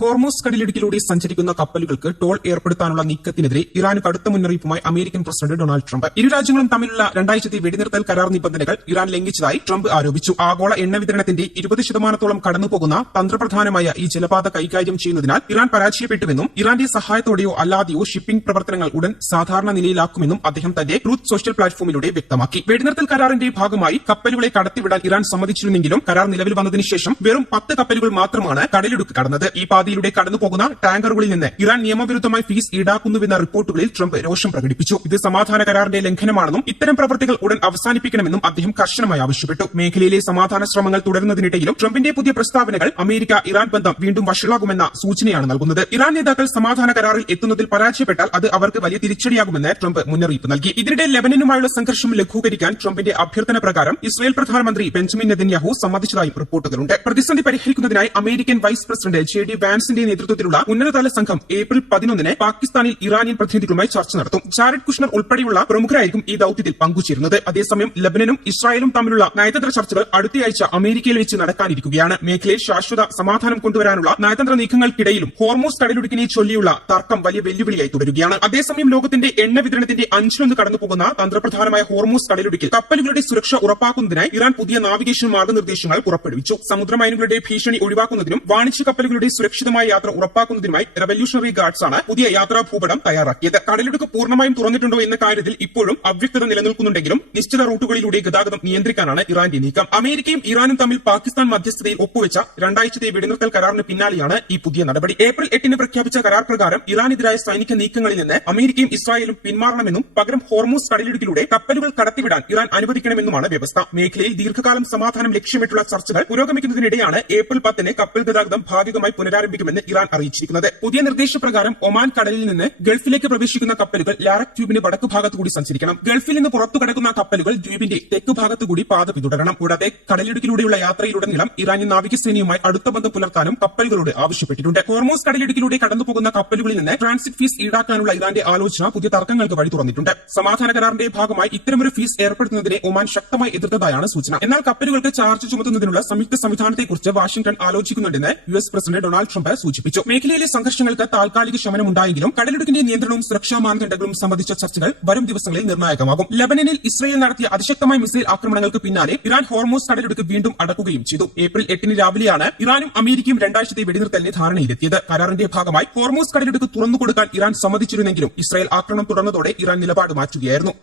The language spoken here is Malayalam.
ഹോർമൂസ് കടലിടുക്കിലൂടെ സഞ്ചരിക്കുന്ന കപ്പലുകൾക്ക് ടോൾ ഏർപ്പെടുത്താനുള്ള നീക്കത്തിനെതിരെ ഇറാന് കടുത്ത മുന്നറിയിപ്പുമായി അമേരിക്കൻ പ്രസിഡന്റ് ഡൊണാൾഡ് ട്രംപ്. ഇരു രാജ്യങ്ങളും തമ്മിലുള്ള രണ്ടാഴ്ചത്തെ വെടിനിർത്തൽ കരാർ നിബന്ധനകൾ ഇറാൻ ലംഘിച്ചതായി ട്രംപ് ആരോപിച്ചു. ആഗോള എണ്ണ വിതരണത്തിന്റെ 20% കടന്നുപോകുന്ന തന്ത്രപ്രധാനമായ ഈ ജലപാത കൈകാര്യം ചെയ്യുന്നതിനാൽ ഇറാൻ പരാജയപ്പെട്ടുവെന്നും ഇറാന്റെ സഹായത്തോടെയോ അല്ലാതെയോ ഷിപ്പിംഗ് പ്രവർത്തനങ്ങൾ ഉടൻ സാധാരണ നിലയിലാക്കുമെന്നും അദ്ദേഹം തന്റെ ട്രൂത്ത് സോഷ്യൽ പ്ലാറ്റ്ഫോമിലൂടെ വ്യക്തമാക്കി. വെടിനിർത്തൽ കരാറിന്റെ ഭാഗമായി കപ്പലുകളെ കടത്തിവിടാൻ ഇറാൻ സമ്മതിച്ചിരുന്നെങ്കിലും കരാർ നിലവിൽ വന്നതിന് ശേഷം വെറും 10 കപ്പലുകൾ മാത്രമാണ് കടലിടുക്ക് കടന്നത്. ഈ പാതയിലൂടെ കടന്നുപോകുന്ന ടാങ്കറുകളിൽ നിന്ന് ഇറാൻ നിയമവിരുദ്ധമായി ഫീസ് ഈടാക്കുന്നുവെന്ന റിപ്പോർട്ടുകളിൽ ട്രംപ് രോഷം പ്രകടിപ്പിച്ചു. ഇത് സമാധാന കരാറിന്റെ ലംഘനമാണെന്നും ഇത്തരം പ്രവൃത്തികൾ ഉടൻ അവസാനിപ്പിക്കണമെന്നും അദ്ദേഹം കർശനമായി ആവശ്യപ്പെട്ടു. മേഖലയിലെ സമാധാന ശ്രമങ്ങൾ തുടരുന്നതിനിടയിലും ട്രംപിന്റെ പുതിയ പ്രസ്താവനകൾ അമേരിക്ക ഇറാൻ ബന്ധം വീണ്ടും വഷളാകുമെന്ന സൂചനയാണ് നൽകുന്നത്. ഇറാൻ നേതാക്കൾ സമാധാന കരാറിൽ എത്തുന്നതിൽ പരാജയപ്പെട്ടാൽ അത് അവർക്ക് വലിയ തിരിച്ചടിയാകുമെന്ന് ട്രംപ് മുന്നറിയിപ്പ് നൽകി. ഇതിനിടെ ലെബനനുമായുള്ള സംഘർഷം ലഘൂകരിക്കാൻ ട്രംപിന്റെ അഭ്യർത്ഥന പ്രകാരം ഇസ്രായേൽ പ്രധാനമന്ത്രി ബെഞ്ചമിൻ നെതന്യാഹു സമ്മതിച്ചതായും റിപ്പോർട്ടുകളുണ്ട്. പ്രതിസന്ധി പരിഹരിക്കുന്നതിനായി അമേരിക്കൻ വൈസ് പ്രസിഡന്റ് JD വാൻസിന്റെ നേതൃത്വത്തിലുള്ള ഉന്നതതല സംഘം ഏപ്രിൽ 11 പാകിസ്ഥാനിൽ ഇറാനിയൻ പ്രതിനിധികളുമായി ചർച്ച നടത്തും. ജാരഡ് കുഷ്ണർ ഉൾപ്പെടെയുള്ള പ്രമുഖരായിരിക്കും ഈ ദൌത്യത്തിൽ പങ്കുചേരുന്നത്. അതേസമയം ലബനനും ഇസ്രായേലും തമ്മിലുള്ള നയതന്ത്ര ചർച്ചകൾ അടുത്തയാഴ്ച അമേരിക്കയിൽ വെച്ച് നടക്കാനിരിക്കുകയാണ്. മേഖലയിൽ ശാശ്വത സമാധാനം കൊണ്ടുവരാനുള്ള നയതന്ത്ര നീക്കങ്ങൾക്കിടയിലും ഹോർമൂസ് കടലിടുക്കിനെ ചൊല്ലിയുള്ള തർക്കം വലിയ വെല്ലുവിളിയായി തുടരുകയാണ്. അതേസമയം ലോകത്തിന്റെ എണ്ണ വിതരണത്തിന്റെ 5-1 കടന്നുപോകുന്ന തന്ത്രപ്രധാനമായ ഹോർമൂസ് കടലിടുക്കിൽ കപ്പലുകളുടെ സുരക്ഷ ഉറപ്പാക്കുന്നതിനായി ഇറാൻ പുതിയ നാവിഗേഷൻ മാർഗനിർദ്ദേശങ്ങൾ പുറപ്പെടുവിച്ചു. സമുദ്രമൈനുകളുടെ ഭീഷണി ഒഴിവാക്കുന്നതിനും വാണിജ്യ കപ്പലുകളുടെ സുരക്ഷിതമായ യാത്ര ഉറപ്പാക്കുന്നതിനുമായി റവല്യൂഷണറി ഗാർഡ്സ് ആണ് പുതിയ യാത്രാ ഭൂപടം തയ്യാറാക്കിയത്. കടലിടുക്ക് പൂർണ്ണമായും തുറന്നിട്ടുണ്ടോ എന്ന കാര്യത്തിൽ ഇപ്പോഴും അവ്യക്തത നിലനിൽക്കുന്നുണ്ടെങ്കിലും നിശ്ചിത റൂട്ടുകളിലൂടെ ഗതാഗതം നിയന്ത്രിക്കാനാണ് ഇറാന്റെ നീക്കം. അമേരിക്കയും ഇറാനും തമ്മിൽ പാകിസ്ഥാൻ മധ്യസ്ഥതയിൽ ഒപ്പുവെച്ച രണ്ടാഴ്ചത്തെ വെടിനിർത്തൽ കരാറിന് പിന്നാലെയാണ് ഈ പുതിയ നടപടി. ഏപ്രിൽ 8 പ്രഖ്യാപിച്ച കരാർ പ്രകാരം ഇറാനെതിരായ സൈനിക നീക്കങ്ങളിൽ നിന്ന് അമേരിക്കയും ഇസ്രായേലും പിന്മാറണമെന്നും പകരം ഹോർമൂസ് കടലിടുക്കിലൂടെ കപ്പലുകൾ കടത്തിവിടാൻ ഇറാൻ അനുവദിക്കണമെന്നുമാണ് വ്യവസ്ഥ. മേഖലയിൽ ദീർഘകാലം സമാധാനം ലക്ഷ്യമിട്ടുള്ള ചർച്ചകൾ പുരോഗമിക്കുന്നതിനിടെയാണ് ഏപ്രിൽ 10 കപ്പൽ ഗതാഗതം ഭാഗികമായി പുനരാരംഭിക്കുമെന്ന് ഇറാൻ അറിയിച്ചിരിക്കുന്നത്. പുതിയ നിർദ്ദേശപ്രകാരം ഒമാൻ കടലിൽ നിന്ന് ഗൾഫിലേക്ക് പ്രവേശിക്കുന്ന കപ്പലുകൾ ലാരക് ദ്വീപിന് വടക്ക് ഭാഗത്തുകൂടി സഞ്ചരിക്കണം. ഗൾഫിൽ നിന്ന് പുറത്തു കടക്കുന്ന കപ്പലുകൾ ദ്വീപിന്റെ തെക്ക് ഭാഗത്തുകൂടി പാത പിന്തുടരണം. കൂടാതെ കടലിടുക്കിലൂടെയുള്ള യാത്രയിലുടനീളം ഇറാനിയൻ നാവികസേനയുമായി അടുത്ത ബന്ധം പുലർത്താനും കപ്പലുകളോട് ആവശ്യപ്പെട്ടിട്ടുണ്ട്. ഹോർമൂസ് കടലിടുക്കിലൂടെ കടന്നുപോകുന്ന കപ്പലുകളിൽ നിന്ന് ട്രാൻസിറ്റ് ഫീസ് ഈടാക്കാനുള്ള ഇറാന്റെ ആലോചന പുതിയ തർക്കങ്ങൾക്ക് വഴി തുറന്നിട്ടുണ്ട്. സമാധാന കരാറിന്റെ ഭാഗമായി ഇത്തരമൊരു ഫീസ് ഏർപ്പെടുത്തുന്നതിനെ ഒമാൻ ശക്തമായി എതിർത്തതായാണ് സൂചന. എന്നാൽ കപ്പലുകൾക്ക് ചാർജ് ചുമത്തുന്നതിനുള്ള സംയുക്ത സംവിധാനത്തെക്കുറിച്ച് വാഷിംഗ്ടൺ ആലോചിക്കുന്നുണ്ടെന്ന് US പ്രസിഡന്റ് ഡൊണാൾഡ് ട്രംപ് സൂചിപ്പിച്ചു. മേഖലയിലെ സംഘർഷങ്ങൾക്ക് താൽക്കാലിക ശമനമുണ്ടായെങ്കിലും കടലിടുക്കിന്റെ നിയന്ത്രണവും സുരക്ഷാ മാനദണ്ഡങ്ങളും സംബന്ധിച്ച ചർച്ചകൾ വരും ദിവസങ്ങളിൽ നിർണായകമാകും. ലബനനിൽ ഇസ്രായേൽ നടത്തിയ അതിശക്തമായ മിസൈൽ ആക്രമണങ്ങൾക്ക് പിന്നാലെ ഇറാൻ ഹോർമൂസ് കടലിടുക്ക് വീണ്ടും അടക്കുകയും ചെയ്തു. ഏപ്രിൽ 8 രാവിലെയാണ് ഇറാനും അമേരിക്കയും രണ്ടാഴ്ചത്തെ വെടിനിർത്തലിന് ധാരണയിലെത്തിയത്. കരാറിന്റെ ഭാഗമായി ഹോർമൂസ് കടലിടുക്ക് തുറന്നുകൊടുക്കാൻ ഇറാൻ സമ്മതിച്ചിരുന്നെങ്കിലും ഇസ്രായേൽ ആക്രമണം തുടർന്നതോടെ ഇറാൻ നിലപാട് മാറ്റുകയായിരുന്നു.